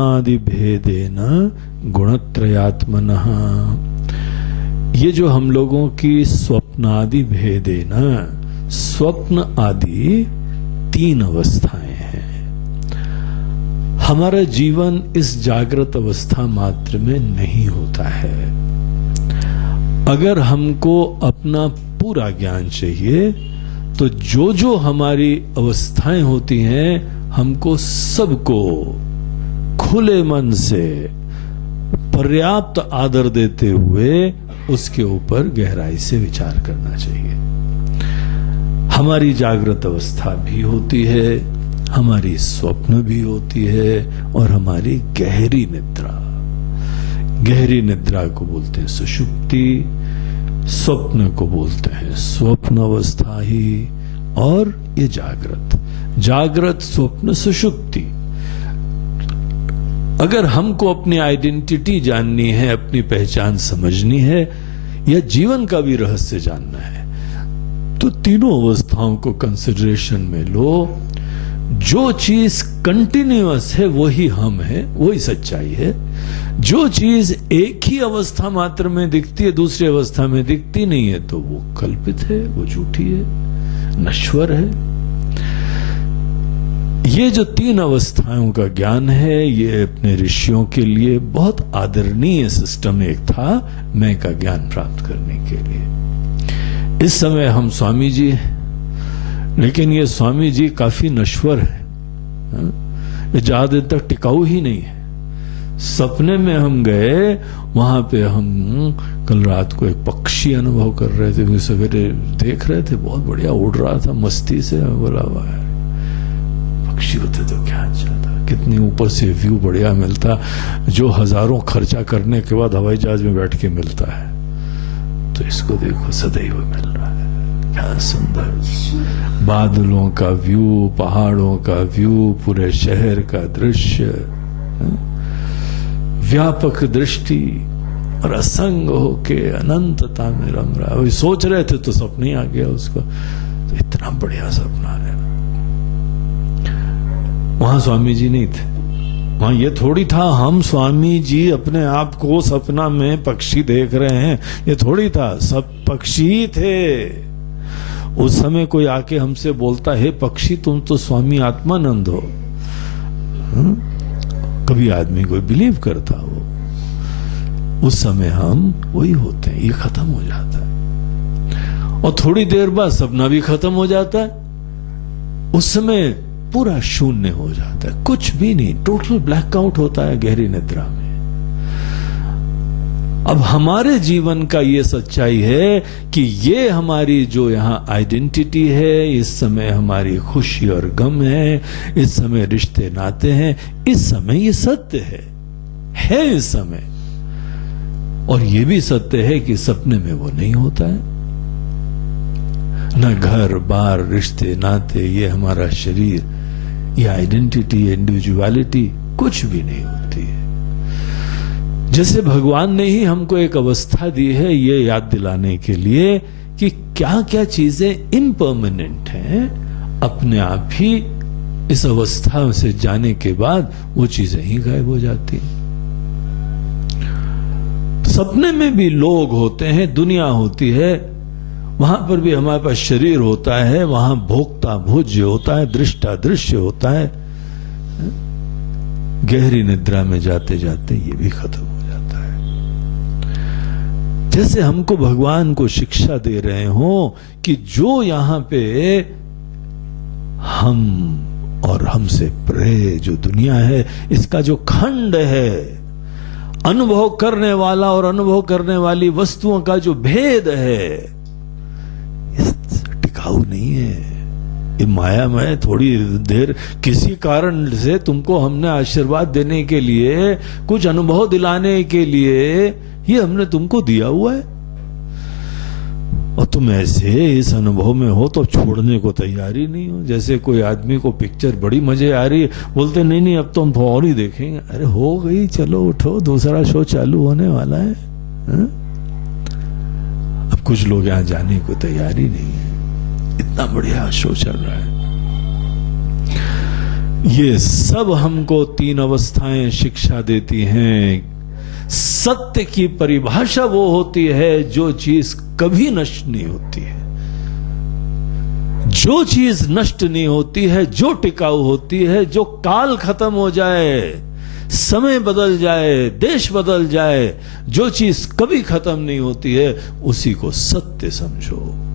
आदि भेदेन गुणत्रयात्मनः। ये जो हम लोगों की स्वप्नादि भेदेन, स्वप्न आदि 3 अवस्थाएं हैं। हमारा जीवन इस जागृत अवस्था मात्र में नहीं होता है। अगर हमको अपना पूरा ज्ञान चाहिए तो जो जो हमारी अवस्थाएं होती हैं, हमको सबको खुले मन से पर्याप्त आदर देते हुए उसके ऊपर गहराई से विचार करना चाहिए। हमारी जागृत अवस्था भी होती है, हमारी स्वप्न भी होती है, और हमारी गहरी निद्रा। गहरी निद्रा को बोलते हैं सुषुप्ति, स्वप्न को बोलते हैं स्वप्न अवस्था ही, और ये जागृत स्वप्न सुषुप्ति। अगर हमको अपनी आइडेंटिटी जाननी है, अपनी पहचान समझनी है, या जीवन का भी रहस्य जानना है, तो तीनों अवस्थाओं को कंसिडरेशन में लो। जो चीज कंटिन्यूअस है वही हम है, वही सच्चाई है। जो चीज एक ही अवस्था मात्र में दिखती है, दूसरी अवस्था में दिखती नहीं है, तो वो कल्पित है, वो झूठी है, नश्वर है। ये जो 3 अवस्थाओं का ज्ञान है, ये अपने ऋषियों के लिए बहुत आदरणीय सिस्टम एक था, मैं का ज्ञान प्राप्त करने के लिए। इस समय हम स्वामी जी, लेकिन ये स्वामी जी काफी नश्वर है, ये ज्यादा देर तक टिकाऊ ही नहीं है। सपने में हम गए, वहां पे हम कल रात को एक पक्षी अनुभव कर रहे थे, सवेरे देख रहे थे, बहुत बढ़िया उड़ रहा था मस्ती से। बोला हुआ है पक्षी होते तो क्या अच्छा था, कितनी ऊपर से व्यू बढ़िया मिलता, जो हजारों खर्चा करने के बाद हवाई जहाज में बैठ के मिलता है। तो इसको देखो, सदैव मिल रहा है, क्या सुंदर बादलों का व्यू, पहाड़ों का व्यू, पूरे शहर का दृश्य, व्यापक दृष्टि, और असंग होके अनंतता में रम रहा है। वही सोच रहे थे तो सपना ही आ गया उसको, तो इतना बढ़िया सपना है। वहां स्वामी जी नहीं थे, वहां ये थोड़ी था हम स्वामी जी अपने आप को सपना में पक्षी देख रहे हैं, ये थोड़ी था, सब पक्षी ही थे। उस समय कोई आके हमसे बोलता है पक्षी तुम तो स्वामी आत्मानंद हो, कभी आदमी कोई बिलीव करता हो? उस समय हम वही होते हैं, ये खत्म हो जाता है, और थोड़ी देर बाद सपना भी खत्म हो जाता है। उस समय पूरा शून्य हो जाता है, कुछ भी नहीं, टोटल ब्लैकआउट होता है गहरी निद्रा में। अब हमारे जीवन का ये सच्चाई है कि ये हमारी जो यहां आइडेंटिटी है, इस समय हमारी खुशी और गम है, इस समय रिश्ते नाते हैं, इस समय ये सत्य है इस समय। और ये भी सत्य है कि सपने में वो नहीं होता है। न घर बार, रिश्ते नाते, ये हमारा शरीर, ये आइडेंटिटी, इंडिविजुअलिटी कुछ भी नहीं होती है। जैसे भगवान ने ही हमको एक अवस्था दी है ये याद दिलाने के लिए कि क्या क्या चीजें इम्पर्मानेंट हैं, अपने आप ही इस अवस्था से जाने के बाद वो चीजें ही गायब हो जाती हैं। सपने में भी लोग होते हैं, दुनिया होती है, वहां पर भी हमारे पास शरीर होता है, वहां भोक्ता भोज्य होता है, दृष्टा दृश्य होता है। गहरी निद्रा में जाते जाते ये भी खत्म हो जाता है। जैसे हमको भगवान को शिक्षा दे रहे हो कि जो यहां पे हम और हमसे परे जो दुनिया है, इसका जो खंड है, अनुभव करने वाला और अनुभव करने वाली वस्तुओं का जो भेद है, टिकाऊ नहीं है। ये मायामय, थोड़ी देर किसी कारण से तुमको हमने आशीर्वाद देने के लिए, कुछ अनुभव दिलाने के लिए ये हमने तुमको दिया हुआ है, और तुम ऐसे इस अनुभव में हो तो छोड़ने को तैयार ही नहीं हो। जैसे कोई आदमी को पिक्चर बड़ी मजे आ रही है, बोलते नहीं नहीं अब तो हम और ही देखेंगे। अरे हो गई, चलो उठो, दूसरा शो चालू होने वाला है। अब कुछ लोग यहां जाने को तैयार ही नहीं है, इतना बढ़िया शो चल रहा है। ये सब हमको तीन अवस्थाएं शिक्षा देती हैं। सत्य की परिभाषा वो होती है जो चीज कभी नष्ट नहीं होती है। जो चीज नष्ट नहीं होती है, जो टिकाऊ होती है, जो काल खत्म हो जाए, समय बदल जाए, देश बदल जाए, जो चीज कभी खत्म नहीं होती है, उसी को सत्य समझो।